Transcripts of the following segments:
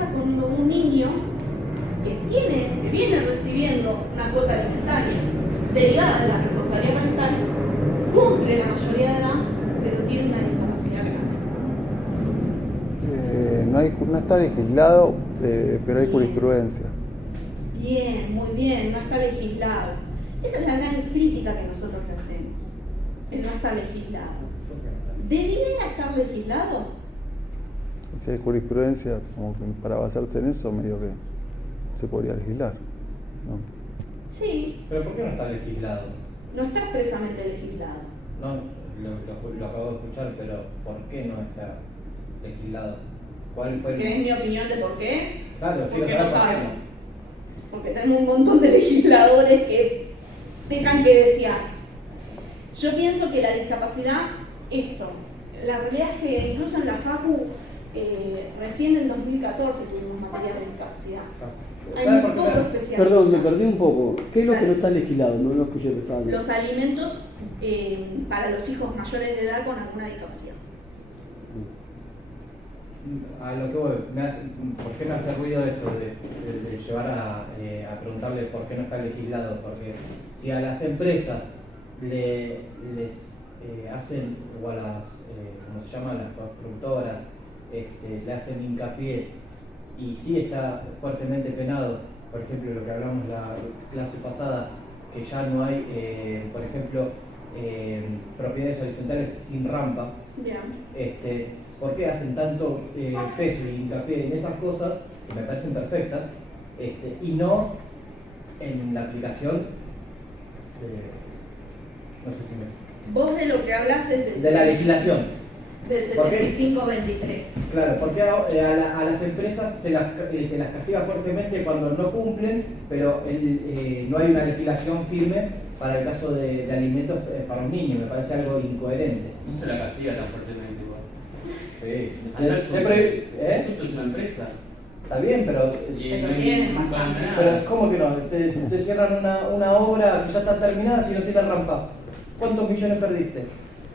pasa cuando un niño que viene recibiendo una cuota alimentaria derivada de la responsabilidad parental, cumple la mayoría de edad, pero tiene una discapacidad grave? No está legislado, pero hay jurisprudencia. Bien, muy bien, no está legislado. Esa es la gran crítica que nosotros le hacemos. No está legislado. ¿Debiera estar legislado? Si hay jurisprudencia, como que para basarse en eso, medio que se podría legislar, ¿no? Sí. ¿Pero por qué no está legislado? No está expresamente legislado. No, lo acabo de escuchar, pero ¿por qué no está legislado? ¿Cuál fue el... ¿Querés mi opinión de por qué? Claro, porque quiero no saber por qué sabemos. no. Porque tenemos un montón de legisladores que dejan que desear. Yo pienso que la discapacidad, la realidad es que incluso en la Facu, recién en 2014 tuvimos materia de discapacidad. Hay ¿Sabe muy por qué poco no? especialista. Perdón, me perdí un poco. ¿Qué es lo que Claro. no está legislado? No escuché lo que estaba hablando. Los alimentos para los hijos mayores de edad con alguna discapacidad. A lo que voy, ¿por qué me hace ruido eso de llevar a preguntarle por qué no está legislado? Porque si a las empresas les hacen, o a las, ¿cómo se llaman? Las constructoras, le hacen hincapié y sí está fuertemente penado, por ejemplo, lo que hablamos la clase pasada, que ya no hay, por ejemplo, propiedades horizontales sin rampa. Bien. ¿Por qué hacen tanto peso y hincapié en esas cosas, que me parecen perfectas, y no en la aplicación no sé si me... Vos de lo que hablas es de la legislación? Del ¿Por qué? 75-23. Claro, porque a las empresas se las castiga fuertemente cuando no cumplen, pero no hay una legislación firme para el caso de alimentos para un niño. Me parece algo incoherente. No se la castiga tan fuertemente igual. Sí. Esto es una empresa. Está bien, pero... Y no hay nada. Pero ¿cómo que no? Te cierran una obra que ya está terminada si no tiene rampa. ¿Cuántos millones perdiste?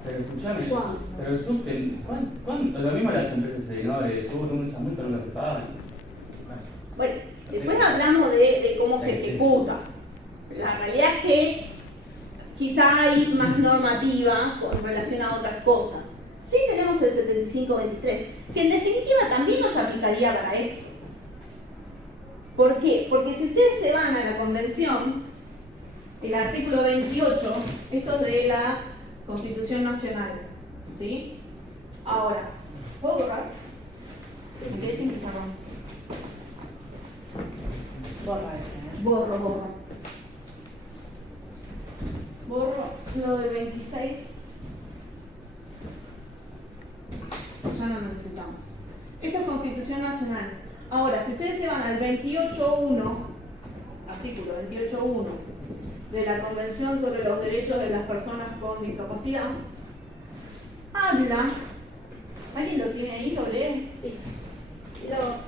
Pero escuchame, ¿Cuánto? pero el subte, ¿cuánto? Lo mismo las empresas de subte, esa multa no la separan. Bueno, después hablamos de cómo se ejecuta. La realidad es que quizá hay más normativa con relación a otras cosas. Sí tenemos el 75-23, que en definitiva también nos aplicaría para esto. ¿Por qué? Porque si ustedes se van a la convención, el artículo 28, esto es de la Constitución Nacional, ¿sí? Ahora, ¿puedo borrar? Sí, me quedé sin pizarrón. Borra ese, ¿eh? Borro. Borro lo del 26. Ya no necesitamos. Esto es Constitución Nacional. Ahora, si ustedes se van al 28.1, artículo 28.1 de la Convención sobre los Derechos de las Personas con Discapacidad, habla, ¿alguien lo tiene ahí? ¿Lo lee? Sí.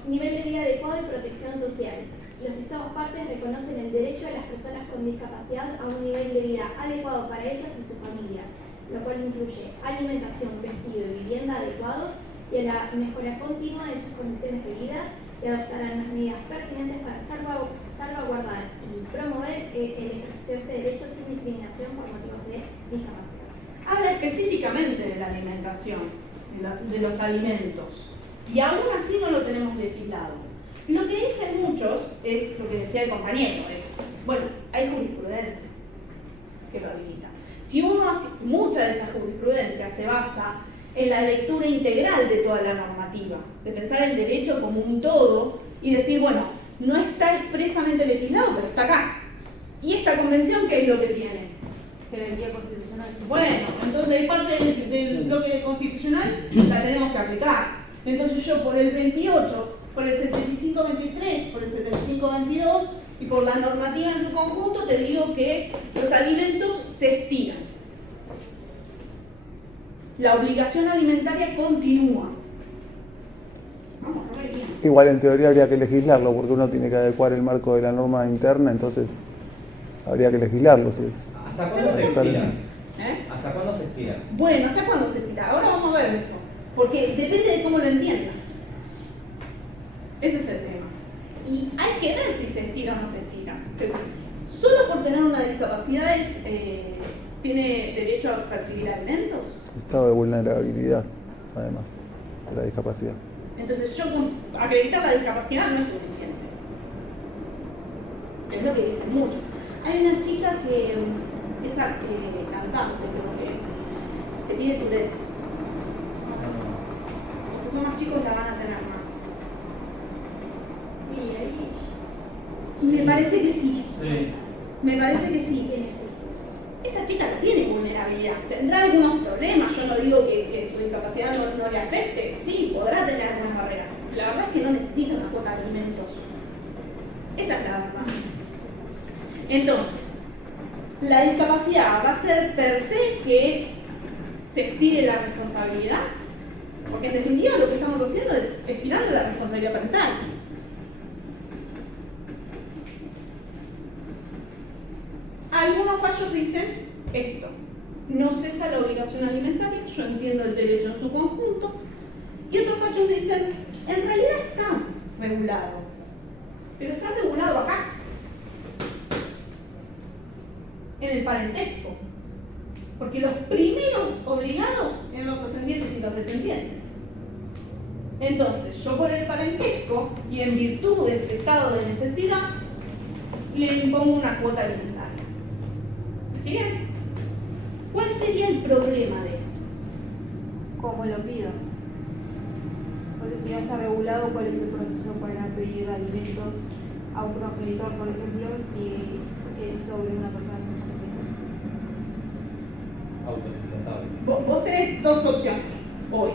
Nivel de vida adecuado y protección social. Los Estados partes reconocen el derecho de las personas con discapacidad a un nivel de vida adecuado para ellas y sus familias, lo cual incluye alimentación, vestido y vivienda adecuados y a la mejora continua de sus condiciones de vida, y adoptarán las medidas pertinentes para salvaguardar y promover el ejercicio de este derecho sin discriminación por motivos de discapacidad. Habla específicamente de la alimentación, de los alimentos, y aún así no lo tenemos legislado. Lo que dicen muchos es lo que decía el compañero, bueno, hay jurisprudencia que lo habilita. Si uno hace, mucha de esa jurisprudencia se basa en la lectura integral de toda la normativa, de pensar el derecho como un todo y decir, bueno, no está expresamente legislado, pero está acá. ¿Y esta convención qué es lo que tiene? Jerarquía constitucional. Bueno, entonces hay parte del bloque constitucional la tenemos que aplicar. Entonces yo por el 28, por el 75-23, por el 75-22 y por la normativa en su conjunto te digo que los alimentos se estiran. La obligación alimentaria continúa. Vamos a ver bien. Igual en teoría habría que legislarlo porque uno tiene que adecuar el marco de la norma interna, entonces habría que legislarlo. Si es... ¿Hasta cuándo se estira? ¿Eh? ¿Hasta cuándo se estira? Bueno, ¿hasta cuándo se estira? Ahora vamos a ver eso. Porque depende de cómo lo entiendas. Ese es el tener una discapacidad tiene derecho a percibir alimentos? Estado de vulnerabilidad, además, de la discapacidad. Entonces acreditar la discapacidad no es suficiente. Es lo que dicen muchos. Hay una chica que es cantante, creo que es, que tiene Tourette. Los que son más chicos la van a tener más. Y ahí Me parece que sí. Sí. Me parece que sí. Esa chica no tiene vulnerabilidad. Tendrá algunos problemas. Yo no digo que su discapacidad no le afecte. Sí, podrá tener algunas barreras. La verdad es que no necesita una cuota de alimentos. Esa es la verdad. Entonces, la discapacidad va a ser per se que se estire la responsabilidad, porque en definitiva lo que estamos haciendo es estirando la responsabilidad parental. Algunos fallos dicen esto: no cesa la obligación alimentaria, yo entiendo el derecho en su conjunto, y otros fallos dicen, en realidad está regulado, pero está regulado acá, en el parentesco, porque los primeros obligados eran los ascendientes y los descendientes. Entonces, yo por el parentesco y en virtud de este estado de necesidad, le impongo una cuota alimentaria. ¿Siguen? ¿Cuál sería el problema de esto? ¿Cómo lo pido? O sea, si no está regulado, ¿cuál es el proceso para pedir alimentos a un progenitor, por ejemplo, si es sobre una persona con discapacidad? Autosustentable. Vos tenés dos opciones hoy.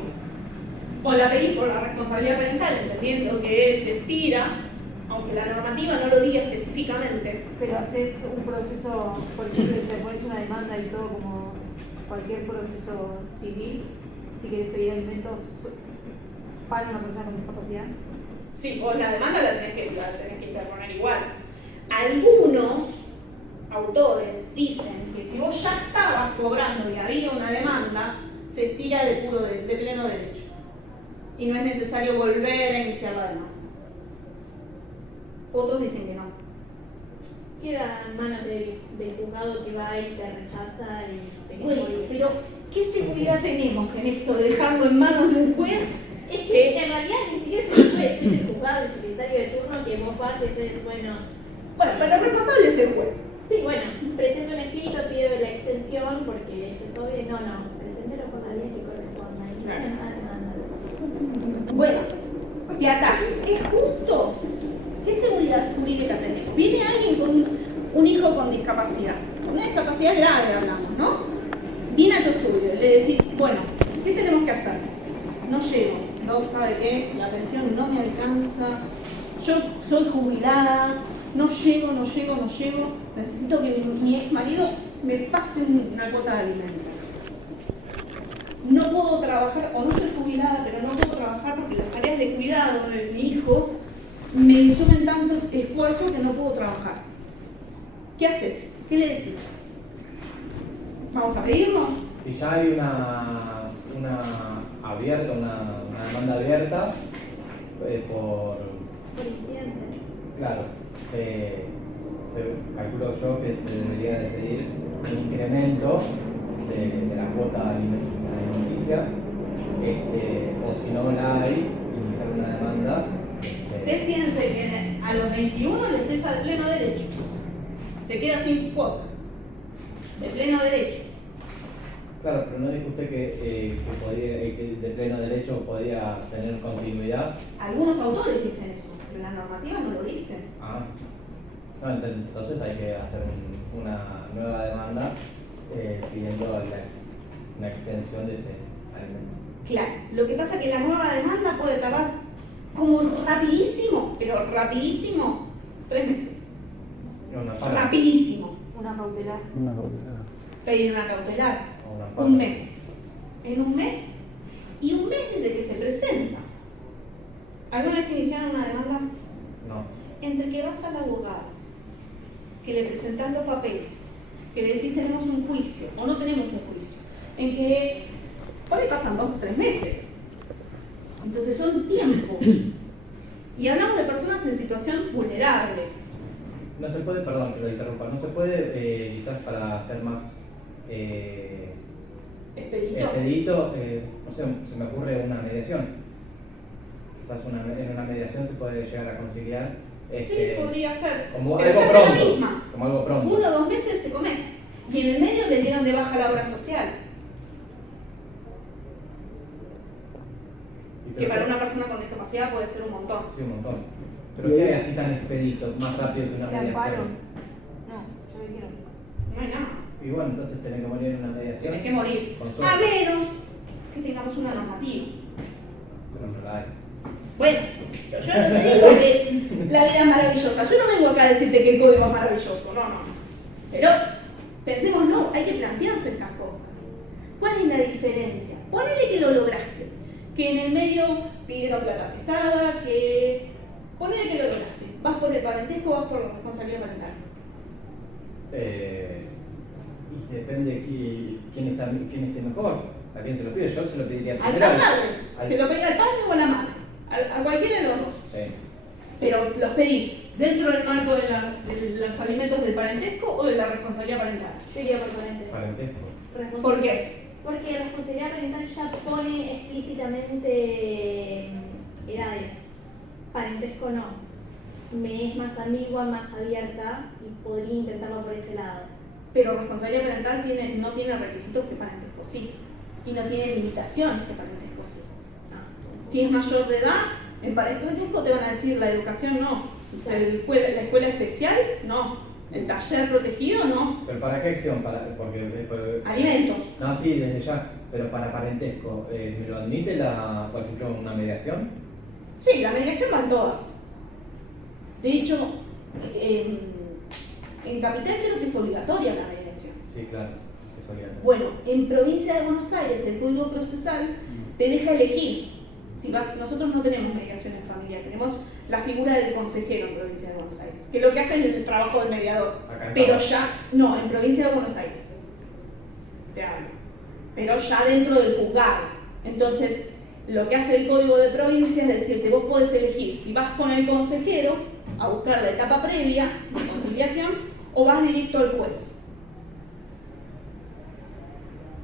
O la pedís por la responsabilidad parental, entendiendo que se estira, aunque la normativa no lo diga específicamente. Pero haces un proceso, por ejemplo, te pones una demanda y todo como cualquier proceso civil, si quieres pedir alimentos para una persona con discapacidad. Sí, vos la demanda la tenés que interponer igual. Algunos autores dicen que si vos ya estabas cobrando y había una demanda, se estira de pleno derecho. Y no es necesario volver a iniciar la demanda. Otros dicen que no. queda en manos del juzgado que va y te rechaza y te Bueno, pero ¿qué seguridad tenemos en esto de dejarlo en manos de un juez? Es que en realidad ni siquiera es el juez, es el juzgado, el secretario de turno que vos vas y dices, bueno, Pero el responsable es el juez. sí, bueno, presento un escrito, pido la extensión porque es obvio, no, preséntelo por la vía que corresponda. Y Claro. nada. Bueno, y atás, ¿es justo? ¿Qué seguridad jurídica tenemos? Viene alguien con un hijo con discapacidad, una discapacidad grave hablamos, ¿no? Viene a tu estudio y le decís, bueno, ¿qué tenemos que hacer? No llego, no sabe qué, la pensión no me alcanza, yo soy jubilada, no llego, necesito que mi ex marido me pase una cuota de alimento. No puedo trabajar, o no estoy jubilada, pero no puedo trabajar porque las tareas de cuidado de mi hijo me insumen tanto esfuerzo que no puedo trabajar. ¿Qué haces? ¿Qué le decís? ¿Vamos a pedirlo? Si ya hay una abierta, una demanda abierta, por Incidente. claro, calculo yo que se debería de pedir un incremento de la cuota alimenticia, o si no la hay, iniciar una demanda. Usted piense que a los 21 le cesa el pleno derecho. Se queda sin cuota. De pleno derecho. Claro, pero no dijo usted que de pleno derecho podía tener continuidad. Algunos autores dicen eso, pero la normativa no lo dice. Ah, no, entonces hay que hacer una nueva demanda pidiendo la extensión de ese alimento. Claro, lo que pasa es que la nueva demanda puede tardar como rapidísimo, pero rapidísimo, 3 meses. Una paga. Rapidísimo. Una cautelar. Una cautelar. Pedir una cautelar. O una paga. Un mes. En un mes. Y un mes desde que se presenta. ¿Alguna vez iniciaron una demanda? No. Entre que vas al abogado, que le presentás los papeles, que le decís tenemos un juicio o no tenemos un juicio, en que por ahí pasan 2 o 3 meses. Entonces son tiempos. Y hablamos de personas en situación vulnerable. No se puede, perdón que lo interrumpa, no se puede quizás para ser más expedito, no sé, se me ocurre una mediación. Quizás en una mediación se puede llegar a conciliar. Sí, podría ser. Como Pero algo estás en la pronto. misma. Como algo pronto. 1 o 2 meses te comes. Y en el medio le dieron de baja la obra social. Que para una persona con discapacidad puede ser un montón. Sí, un montón. Pero ¿qué hay así tan expedito, más rápido que una ¿Te amparo? mediación? No, yo me quiero. No hay nada. Y bueno, entonces tenés que morir en una mediación. Tienes que morir. Con A suerte. menos que tengamos una normativa. Pero no la hay. Bueno, pero yo no te digo que la vida es maravillosa. Yo no vengo acá a decirte que el código es maravilloso. No. Pero pensémoslo, hay que plantearse estas cosas. ¿Cuál es la diferencia? Ponele que lo lograste. Que en el medio pidieron plata prestada, que... Ponele que lo lograste. ¿Vas por el parentesco o vas por la responsabilidad parental? Y depende de quién esté mejor. ¿A quién se lo pide? Yo se lo pediría Al primero. padre. ¿Se lo pedís al padre o a la madre? A cualquiera de los dos. Sí. Pero los pedís dentro del marco de los alimentos del parentesco o de la responsabilidad parental. Yo iría por Parentesco. ¿Por qué? Porque la responsabilidad parental ya pone explícitamente edades. Parentesco no. Me es más ambigua, más abierta y podría intentarlo por ese lado. Pero responsabilidad parental no tiene requisitos que parentesco sí. Y no tiene limitaciones que parentesco sí. Si es mayor de edad, en parentesco te van a decir la educación no. O sea, la escuela especial no. El taller protegido no. ¿Pero para qué acción? Alimentos. No, sí, desde ya. Pero para parentesco, ¿me lo admite, por ejemplo, una mediación? Sí, la mediación van todas. De hecho, en Capital creo que es obligatoria la mediación. Sí, claro, es obligatorio. Bueno, en Provincia de Buenos Aires el Código Procesal te deja elegir. Nosotros no tenemos mediación en familia, tenemos la figura del consejero en Provincia de Buenos Aires, que lo que hace es el trabajo del mediador. Pero ya, no, en Provincia de Buenos Aires. Te hablo. Pero ya dentro del juzgado. Entonces, lo que hace el Código de Provincia es decirte, vos podés elegir si vas con el consejero a buscar la etapa previa de conciliación o vas directo al juez.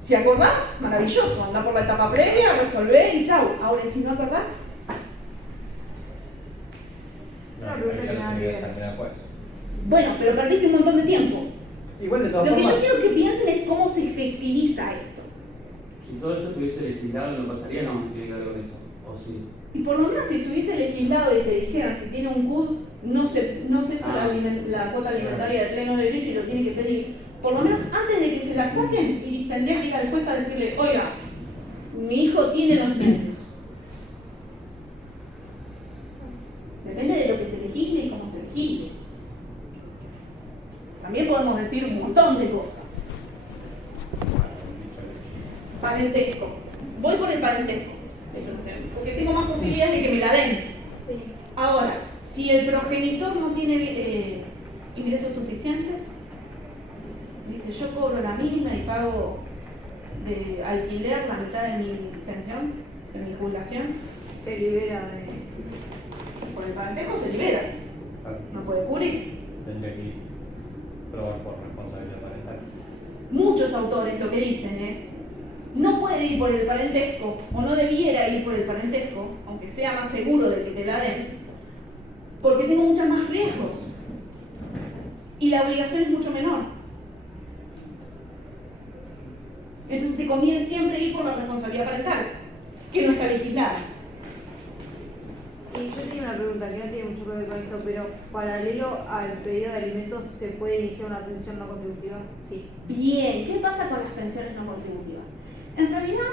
Si acordás, maravilloso, andá por la etapa previa, resolvé y chau. Ahora, si no acordás, No, pero no tiene nada que ver. terminar juez. bueno, pero perdiste un montón de tiempo. Igual de todas Lo que formas. yo quiero que piensen es cómo se efectiviza esto. Si todo esto estuviese legislado, ¿no pasaría? No, tiene que ver con eso. ¿O sí? Y por lo menos si estuviese legislado y te dijeran si tiene un CUD, no sé si la cuota alimentaria de pleno derecho y lo tiene que pedir. Por lo menos antes de que se la saquen, y tendría que ir al juez a decirle, oiga, mi hijo tiene 2 niños. Depende de lo que se legisle y cómo se legisle. También podemos decir un montón de cosas. Parentesco. Voy por el parentesco. Porque tengo más posibilidades de que me la den. Sí. Ahora, si el progenitor no tiene ingresos suficientes, dice yo cobro la mínima y pago de alquiler la mitad de mi pensión, de mi jubilación, Se libera de. por el parentesco se libera, no puede cubrir. Tendría que ir probar por responsabilidad parental. Muchos autores lo que dicen es, no puede ir por el parentesco, o no debiera ir por el parentesco, aunque sea más seguro de que te la den, porque tengo muchos más riesgos. Y la obligación es mucho menor. Entonces te conviene siempre ir por la responsabilidad parental, que no está legislada. Y yo tenía una pregunta que no tiene mucho que ver con esto, pero paralelo al pedido de alimentos, ¿se puede iniciar una pensión no contributiva? Sí. Bien, ¿qué pasa con las pensiones no contributivas? En realidad,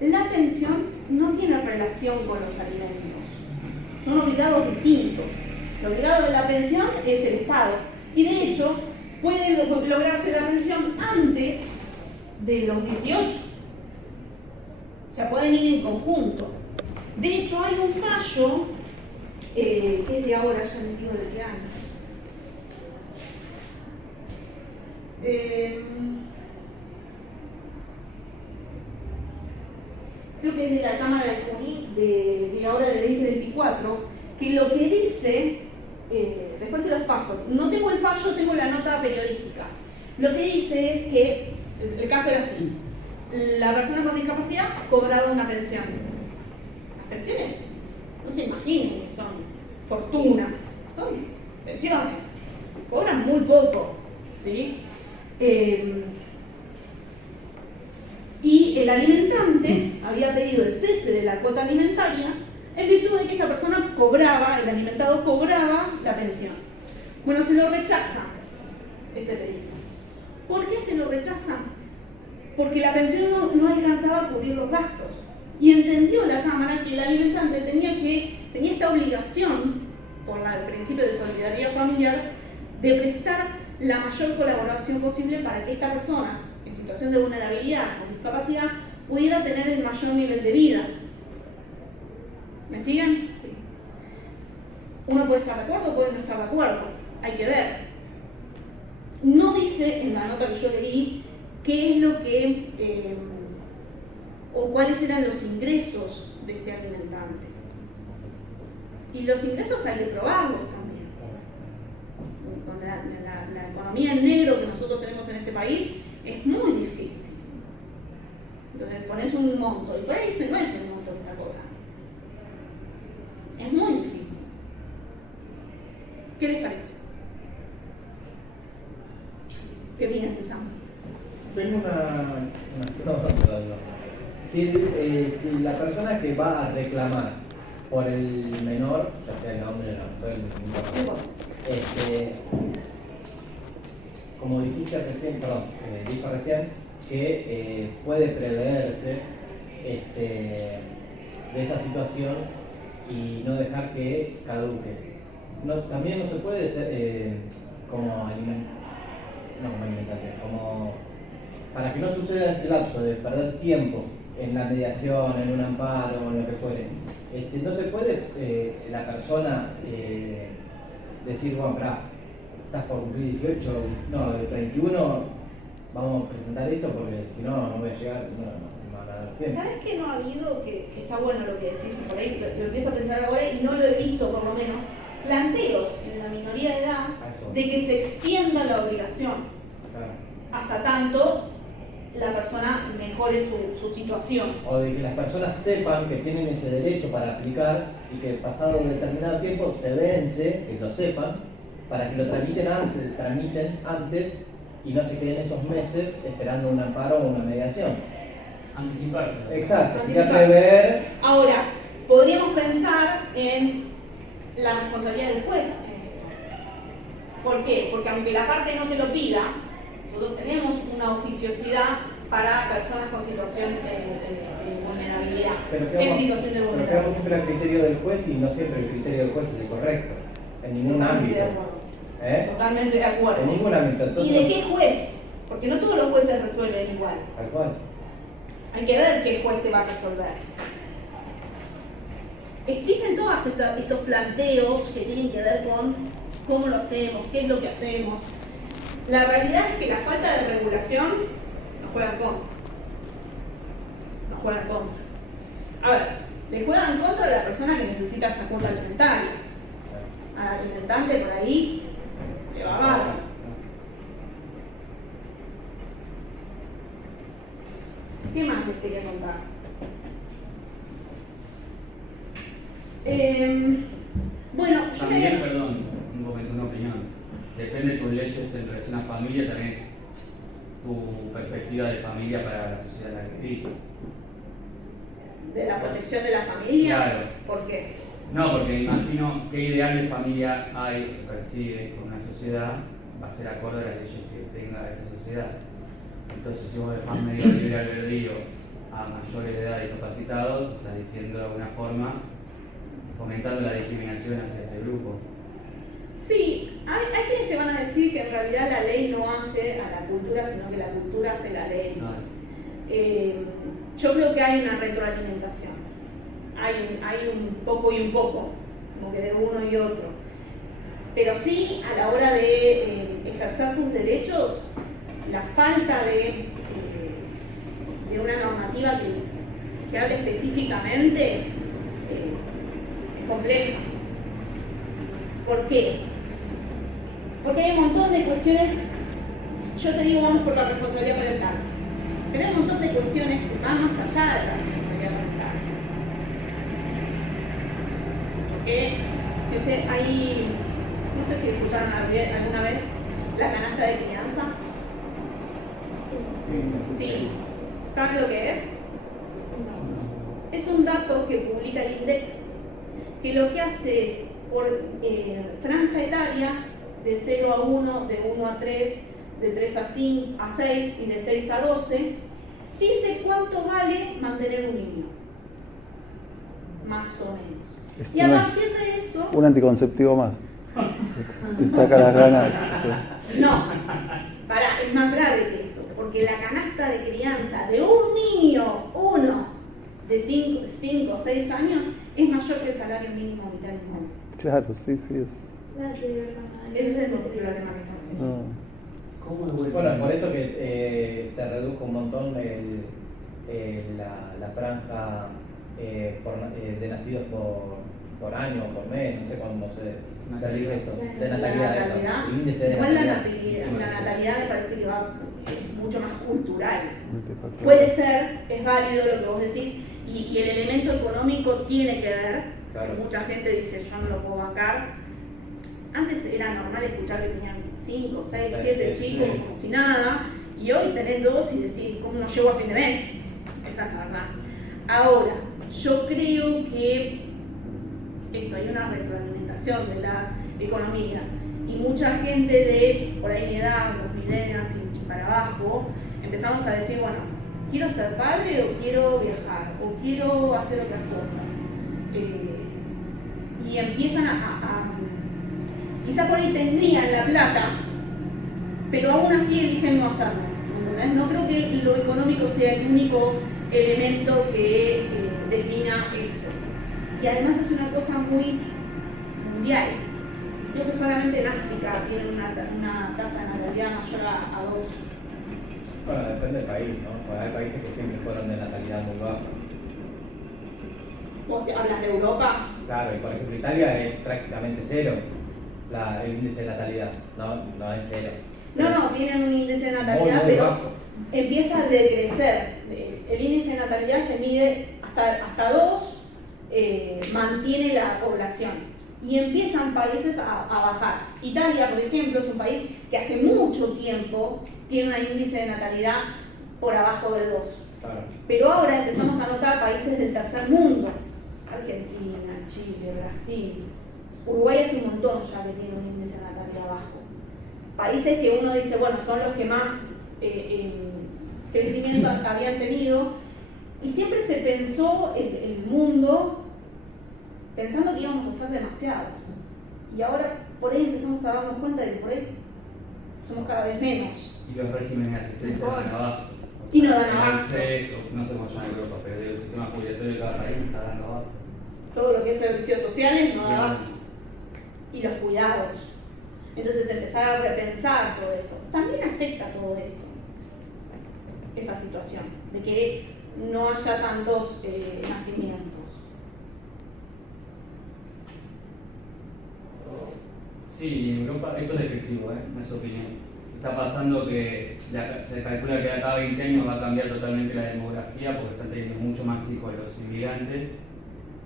la pensión no tiene relación con los alimentos. Son obligados distintos. El obligado de la pensión es el Estado. Y de hecho, puede lograrse la pensión antes de los 18. O sea, pueden ir en conjunto. De hecho, hay un fallo, que es de ahora, ya me digo de qué año. Creo que es de la Cámara de Junín, de ahora de 2024, que lo que dice, después se los paso. No tengo el fallo, tengo la nota periodística. Lo que dice es que, el caso era así, la persona con discapacidad cobraba una pensión. Las pensiones, no se imaginen que son fortunas, son pensiones, cobran muy poco, ¿sí? Y el alimentante había pedido el cese de la cuota alimentaria en virtud de que esta persona cobraba, el alimentado cobraba la pensión. Bueno, se lo rechaza ese pedido. ¿Por qué se lo rechaza? Porque la pensión no alcanzaba a cubrir los gastos. Y entendió la Cámara que el alimentante tenía esta obligación, por el principio de solidaridad familiar, de prestar la mayor colaboración posible para que esta persona, en situación de vulnerabilidad o discapacidad, pudiera tener el mayor nivel de vida. ¿Me siguen? Sí. Uno puede estar de acuerdo o puede no estar de acuerdo. Hay que ver. No dice en la nota que yo leí qué es lo que o cuáles eran los ingresos de este alimentante. Y los ingresos hay que probarlos también. Con la economía en negro que nosotros tenemos en este país es muy difícil. Entonces pones un monto y por ahí ese no es el monto que está cobrando. Es muy difícil. ¿Qué les parece? ¿Qué piensan? Tengo si la persona que va a reclamar por el menor, ya sea el hombre o el menor, como dijiste recién, dijo recién, que puede preverse de esa situación y no dejar que caduque. También no se puede ser como para que no suceda este lapso de perder tiempo en la mediación, en un amparo, en lo que fuere. No se puede la persona decir, bueno, pará, estás por cumplir 18, no, de 21, vamos a presentar esto porque si no, no voy a llegar, no van a dar tiempo. ¿Sabes que no ha habido, que está bueno lo que decís, y por ahí lo empiezo a pensar ahora y no lo he visto por lo menos, planteos en la minoría de edad de que se extienda la obligación hasta tanto la persona mejore su situación? O de que las personas sepan que tienen ese derecho para aplicar y que pasado un determinado tiempo se vence, que lo sepan, para que lo tramiten antes y no se queden esos meses esperando un amparo o una mediación. Anticiparse. Exacto, Anticiparse. prever. Ahora, podríamos pensar en la responsabilidad del juez. ¿Por qué? Porque aunque la parte no te lo pida, nosotros tenemos una oficiosidad para personas con situación de vulnerabilidad. En situación de Pero vulnerabilidad. quedamos siempre al criterio del juez y no siempre el criterio del juez es el correcto. En ningún ámbito. Totalmente de acuerdo. En ningún ámbito. Entonces, ¿Y de qué juez? Porque no todos los jueces resuelven igual. Tal cual. Hay que ver qué juez te va a resolver. Existen todos estos planteos que tienen que ver con cómo lo hacemos, qué es lo que hacemos. La realidad es que la falta de regulación nos juega en contra. Nos juega en contra. A ver, le juega en contra a la persona que necesita esa cuota alimentaria. Al alimentante por ahí le va bárbaro. ¿Qué más les quería contar? Bueno, yo también, perdón, una opinión. Depende de tus leyes en relación a familia, tenés tu perspectiva de familia para la sociedad en la que vivís. ¿De la protección de la familia? Claro. ¿Por qué? No, porque imagino qué ideal de familia hay o se persigue con una sociedad, va a ser acorde a las leyes que tenga esa sociedad. Entonces, si vos dejás medio libre albedrío a mayores de edad discapacitados, estás diciendo de alguna forma, fomentando la discriminación hacia ese grupo. Sí, hay quienes te van a decir que en realidad la ley no hace a la cultura, sino que la cultura hace la ley. Yo creo que hay una retroalimentación. Hay un poco y un poco, como que de uno y otro. Pero sí, a la hora de ejercer tus derechos, la falta de una normativa que hable específicamente es compleja. ¿Por qué? Porque hay un montón de cuestiones, yo te digo, vamos por la responsabilidad parental, pero hay un montón de cuestiones que van más allá de la responsabilidad parental. Porque si usted ahí, no sé si escucharon alguna vez la canasta de crianza. Sí. ¿Saben lo que es? Es un dato que publica el INDEC, que lo que hace es, por franja etaria, de 0 a 1, de 1 a 3, de 3 a 6 y de 6 a 12, dice cuánto vale mantener un niño. Más o menos. Y a partir de eso... Un anticonceptivo más. Te saca las ganas. No, es más grave que eso, porque la canasta de crianza de un niño, uno, de 5 o 6 años, es mayor que el salario mínimo vital anual. Claro, sí, es. Ese es el problema que estamos teniendo. ¿Cómo es bueno? Bueno, por eso que se redujo un montón la franja de nacidos por año o por mes, no sé cómo se rige eso, de natalidad, eso, el índice de Igual natalidad. la natalidad me parece que es mucho más cultural. Puede ser, es válido lo que vos decís, y el elemento económico tiene que ver. Claro. Mucha gente dice, yo no lo puedo bancar. Antes era normal escuchar que tenían 5, 6, 7 chicos como si nada, y hoy tenés 2 y decís, ¿cómo no llego a fin de mes? Esa es la verdad. Ahora, yo creo que hay una retroalimentación de la economía, y mucha gente de, por ahí mi edad, los millennials y para abajo, empezamos a decir, bueno, quiero ser padre o quiero viajar, o quiero hacer otras cosas. Y empiezan quizá por ahí tendrían la plata, pero aún así eligen no hacerlo. ¿Entendés? No creo que lo económico sea el único elemento que defina esto. Y además es una cosa muy mundial. Creo que solamente en África tienen una tasa de natalidad mayor a 2. Bueno, depende del país, ¿no? Porque hay países que siempre fueron de natalidad muy baja. ¿Vos hablas de Europa? Claro, y por ejemplo Italia es prácticamente cero el índice de natalidad, no es cero. No, tienen un índice de natalidad, muy pero bajo. empieza a decrecer. El índice de natalidad se mide hasta 2, mantiene la población. Y empiezan países a bajar. Italia, por ejemplo, es un país que hace mucho tiempo tiene un índice de natalidad por abajo de 2. Claro. Pero ahora empezamos a notar países del tercer mundo. Argentina, Chile, Brasil. Uruguay hace un montón ya que tiene un índice de natalidad bajo. Países que uno dice, bueno, son los que más crecimiento habían tenido. Y siempre se pensó el mundo pensando que íbamos a ser demasiados. Y ahora por ahí empezamos a darnos cuenta de que por ahí somos cada vez menos. Y los regímenes de asistencia dan abajo. Y no dan abajo. No sé cómo llama en Europa, pero el sistema jubilatorio de cada país está dando abajo. Todo lo que es servicios sociales no da abajo. Y los cuidados. Entonces empezar a repensar todo esto. También afecta todo esto, esa situación, de que no haya tantos nacimientos. Sí, en Europa esto es efectivo, no es opinión. Está pasando que se calcula que a cada 20 años va a cambiar totalmente la demografía porque están teniendo mucho más hijos los inmigrantes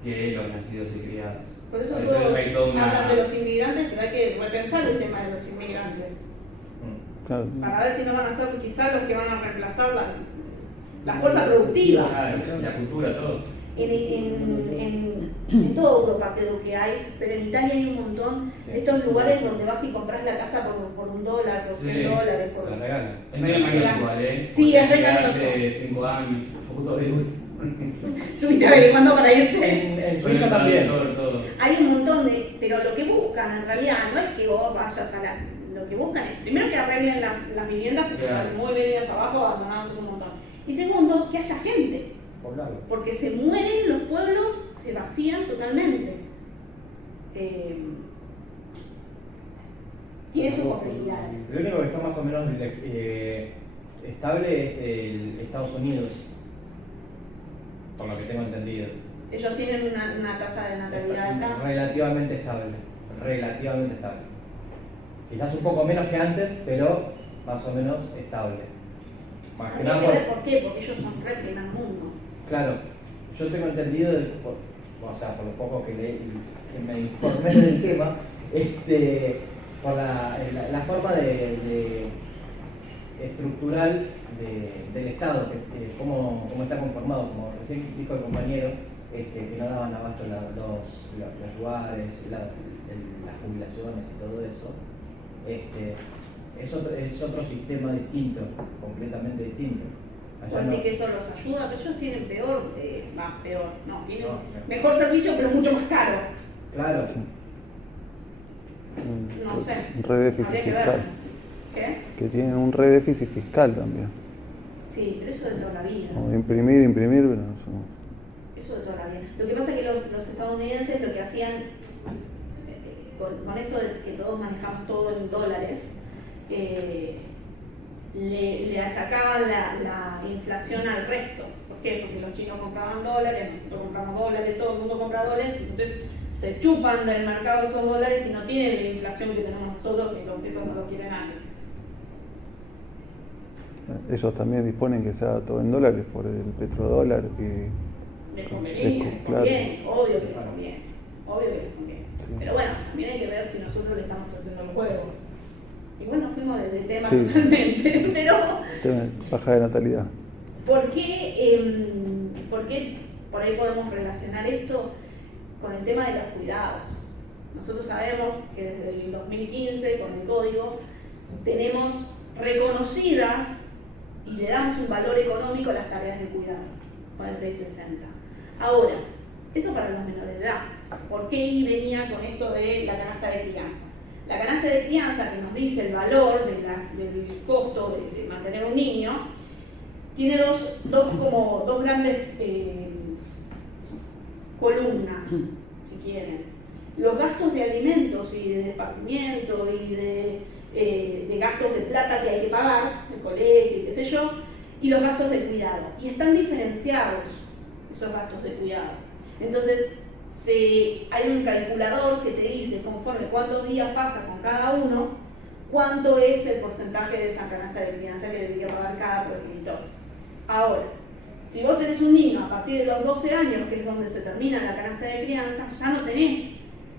que los nacidos y criados. Por eso Entonces, todos hay toda hablan de los inmigrantes, pero hay que repensar el tema de los inmigrantes. Claro. Para ver si no van a ser quizás los que van a reemplazar la fuerza productiva. La cultura, todo. En toda Europa creo que hay, pero en Italia hay un montón de estos lugares donde vas y compras la casa por $1, por $100, por... Te la regalan. Es medio mañoso igual, Sí, es re mañoso. Hace 5 años, ¿Estuviste averiguando para irte? En Suiza también. Todo. Hay un montón pero lo que buscan en realidad no es que vos vayas lo que buscan es, primero, que arreglen las viviendas, porque están muy venidas abajo, abandonadas un montón. Y segundo, que haya gente. Poblado. Porque se mueren los pueblos, se vacían totalmente. Tiene sus complejidades. Lo único que está más o menos estable es Estados Unidos, por lo que tengo entendido. Ellos tienen una tasa de natalidad acá. Relativamente estable. Quizás un poco menos que antes, pero más o menos estable. Más que nada Hay que ver por qué, porque ellos son re primer mundo. claro, yo tengo entendido, por lo poco que leí, que me informé del tema, por la forma de estructural del Estado, cómo está conformado, como recién dijo el compañero, que no daban abasto los lugares, las jubilaciones y todo eso. Es otro sistema distinto, completamente distinto. Allá Así no. que eso los ayuda, pero ellos tienen tienen mejor servicio, pero mucho más caro. Claro, No sé. Un re déficit Habría que ver. fiscal. ¿Qué? Que tienen un re déficit fiscal también. Sí, pero eso de toda la vida. Como imprimir, pero no. Eso de toda la vida. Lo que pasa es que los estadounidenses lo que hacían, con esto de que todos manejamos todo en dólares, le achacaban la inflación al resto. ¿Por qué? Porque los chinos compraban dólares, nosotros compramos dólares, todo el mundo compra dólares, entonces se chupan del mercado esos dólares y no tienen la inflación que tenemos nosotros, que los pesos no lo quiere nadie. Ellos también disponen que sea todo en dólares por el petrodólar y Les conviene, claro. obvio que les conviene, obvio que les conviene. Sí. Pero bueno, también hay que ver si nosotros le estamos haciendo el juego. Y bueno, fuimos de tema Sí. totalmente, pero baja de natalidad. ¿por qué por ahí podemos relacionar esto con el tema de los cuidados? Nosotros sabemos que desde el 2015, con el código, tenemos reconocidas y le damos un valor económico a las tareas de cuidado, con el 660. Ahora, eso para los menores de edad. ¿Por qué venía con esto de la canasta de crianza? La canasta de crianza, que nos dice el valor del costo de mantener un niño, tiene dos grandes columnas, si quieren. Los gastos de alimentos y de esparcimiento y de gastos de plata que hay que pagar, el colegio y qué sé yo, y los gastos de cuidado. Y están diferenciados esos gastos de cuidado. Entonces, hay un calculador que te dice, conforme cuántos días pasa con cada uno, cuánto es el porcentaje de esa canasta de crianza que debería pagar cada progenitor. Ahora, si vos tenés un niño a partir de los 12 años, que es donde se termina la canasta de crianza, ya no tenés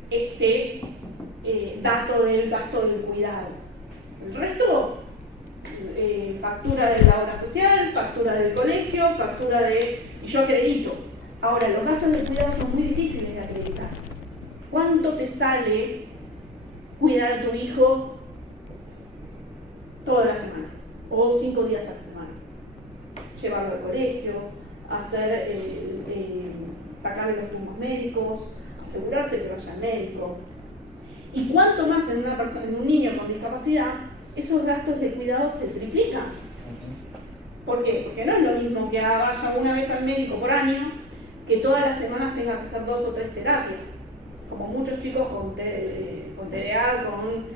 este dato del gasto del cuidado. El resto, factura de la obra social, factura del colegio, y yo acredito. Ahora, los gastos de cuidado son muy difíciles de acreditar. ¿Cuánto te sale cuidar a tu hijo toda la semana? O 5 días a la semana. Llevarlo al colegio, sacarle los turnos médicos, asegurarse que vaya al médico. Y cuanto más en una persona, en un niño con discapacidad, esos gastos de cuidado se triplican. ¿Por qué? Porque no es lo mismo que vaya una vez al médico por año, que todas las semanas tenga que hacer 2 o 3 terapias. Como muchos chicos con TDA, con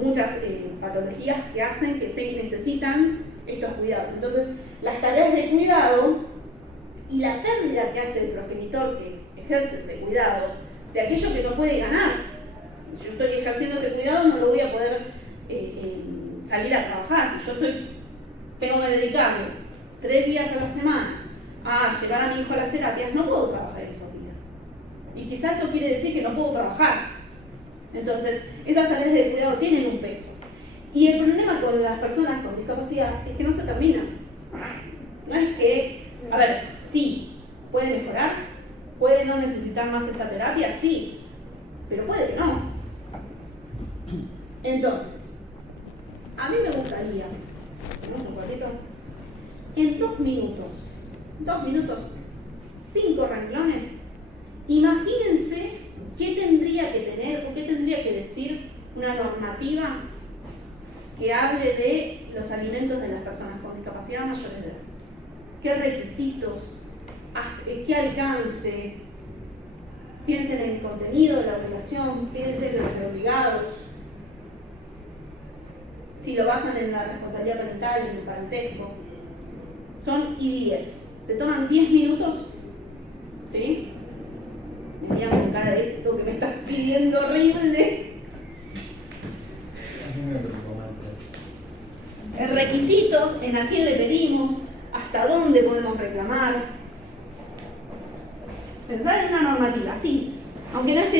muchas patologías que hacen que necesitan estos cuidados. Entonces, las tareas de cuidado y la pérdida que hace el progenitor que ejerce ese cuidado de aquello que no puede ganar. Si yo estoy ejerciendo ese cuidado, no lo voy a poder salir a trabajar. Si yo tengo que dedicarme 3 días a la semana a llevar a mi hijo a las terapias, no puedo trabajar esos días. Y quizás eso quiere decir que no puedo trabajar. Entonces, esas tareas de cuidado tienen un peso. Y el problema con las personas con discapacidad es que no se terminan. No es que, sí, puede mejorar, puede no necesitar más esta terapia, sí, pero puede que no. Entonces, a mí me gustaría, ¿no? Un ratito, en 2 minutos, 5 renglones, imagínense qué tendría que tener o qué tendría que decir una normativa que hable de los alimentos de las personas con discapacidad mayores de edad. ¿Qué requisitos? ¿Qué alcance? Piensen en el contenido de la obligación, piensen en los obligados. Si lo basan en la responsabilidad parental, en el parentesco. Son I10. Se toman 10 minutos, ¿sí? Me miran con cara de esto que me estás pidiendo horrible. requisitos, en a quién le pedimos, hasta dónde podemos reclamar. Pensar en una normativa, sí, aunque no esté